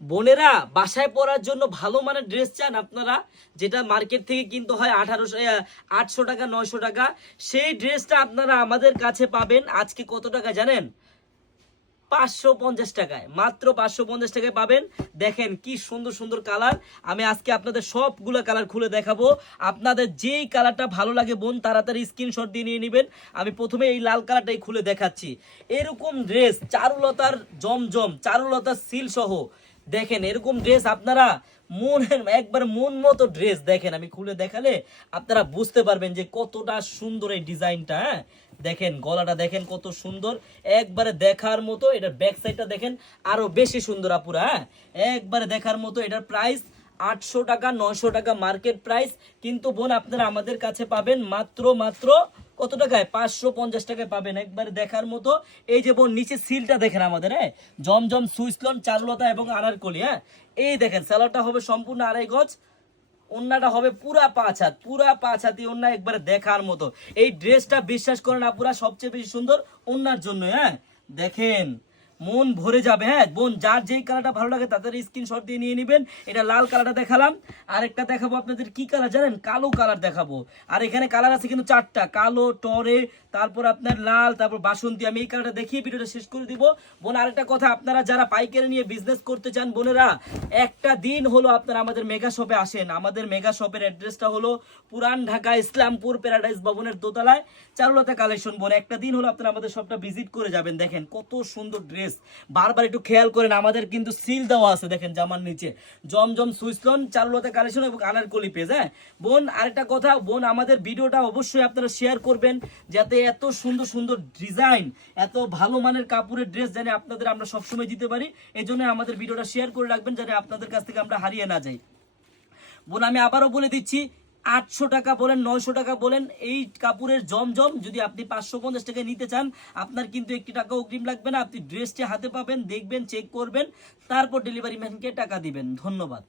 বোনেরা বাসায় পরার জন্য ভালো মানের ড্রেস চান আপনারা, যেটা মার্কেট থেকে কিনতে হয় 800 টাকা 900 টাকা, সেই ড্রেসটা আপনারা আমাদের কাছে পাবেন আজকে কত টাকা জানেন? 550 টাকায়, মাত্র 550 টাকায় পাবেন। দেখেন কি সুন্দর সুন্দর কালার। আমি আজকে আপনাদের সবগুলো কালার খুলে দেখাবো। আপনাদের যেই কালারটা ভালো লাগে বোন তাড়াতাড়ি স্ক্রিনশট দিয়ে নিয়ে নেবেন। আমি প্রথমে এই লাল কালারটাই খুলে দেখাচ্ছি। এরকম ড্রেস চারুলতার জমজম, চারুলতার সিল সহ, দেখেন এরকম ড্রেস আপনারা একবার মন মতো ড্রেস দেখেন, আমি খুলে দেখালে আপনারা বুঝতে পারবেন যে কতটা সুন্দর এই ডিজাইনটা। হ্যাঁ, দেখেন গলাটা দেখেন কত সুন্দর, একবারে দেখার মতো। এটার ব্যাক সাইডটা দেখেন আরো বেশি সুন্দর আপুরা। হ্যাঁ, একবারে দেখার মতো। এটার প্রাইস 800 টাকা 900 টাকা মার্কেট প্রাইস, কিন্তু বোন আপনারা আমাদের কাছে পাবেন মাত্র মাত্র কত টাকায়? 550 টাকায় পাবেন, একবারে দেখার মতো। এই যে বোন নিচে সিলটা দেখেন আমাদের, হ্যাঁ, জমজম সুইসলন চারুলতা এবং আনারকলি। হ্যাঁ, এই দেখেন স্যালাডটা হবে সম্পূর্ণ 2.5 গজ, ওন্নাটা হবে পুরা 5 হাত, পুরা 5 হাতি ওন্না, একবারে দেখার মতো। এই ড্রেসটা বিশ্বাস করেন আপুরা সবচেয়ে বেশি সুন্দর ওন্নার জন্য। হ্যাঁ, দেখেন মন ভরে যাবে। হ্যাঁ বোন, যার যেই কালারটা ভালো লাগে তাদের স্ক্রিনশট দিয়ে নিয়ে নেবেন। এটা লাল কালারটা দেখালাম, আরেকটা দেখাবো আপনাদের কি কালার জানেন? কালো কালার দেখাবো। আর এখানে কালার আছে কিন্তু 4টা, কালো, টরে, তারপর আপনার লাল, তারপর বাসন্তী। আমি এই কালারটা দেখিয়ে ভিডিওটা শেষ করে দিব। বোন আরেকটা কথা, আপনারা যারা পাইকারি নিয়ে বিজনেস করতে চান বোনেরা, একটা দিন হলো আপনারা আমাদের মেগা শপে আসেন। আমাদের মেগা শপের অ্যাড্রেসটা হলো পুরান ঢাকা ইসলামপুর প্যারাডাইস ভবনের দোতলায় চারুলতা কালেকশন। বোন একটা দিন হলো আপনারা আমাদের শপটা ভিজিট করে যাবেন। দেখেন কত সুন্দর ড্রেস। বারবার একটু খেয়াল করেন, আমাদের কিন্তু সিল দেওয়া আছে দেখেন জামার নিচে, জমজম সুইসলন চারুলতা কালেকশন এবং আনারকলি পেজ। হ্যাঁ বোন আরেকটা কথা, বোন আমাদের ভিডিওটা অবশ্যই আপনারা শেয়ার করবেন, যাতে এত সুন্দর সুন্দর ডিজাইন, এত ভালো মানের কাপড়ের ড্রেস জানি আপনাদের আমরা সবসময় দিতে পারি। এই জন্য আমাদের ভিডিওটা শেয়ার করে রাখবেন, যাতে আপনাদের কাছ থেকে আমরা হারিয়ে না যাই। বোন আমি আবারও বলে দিচ্ছি, 800 টাকা বলেন 900 টাকা বলেন, এই কাপড়ের জমজম যদি আপনি 550 টাকায় নিতে চান, আপনার কিন্তু 1 টাকা অগ্রিম লাগবে না। আপনি ড্রেসটি হাতে পাবেন, দেখবেন, চেক করবেন, তারপর ডেলিভারি ম্যানকে টাকা দিবেন। ধন্যবাদ।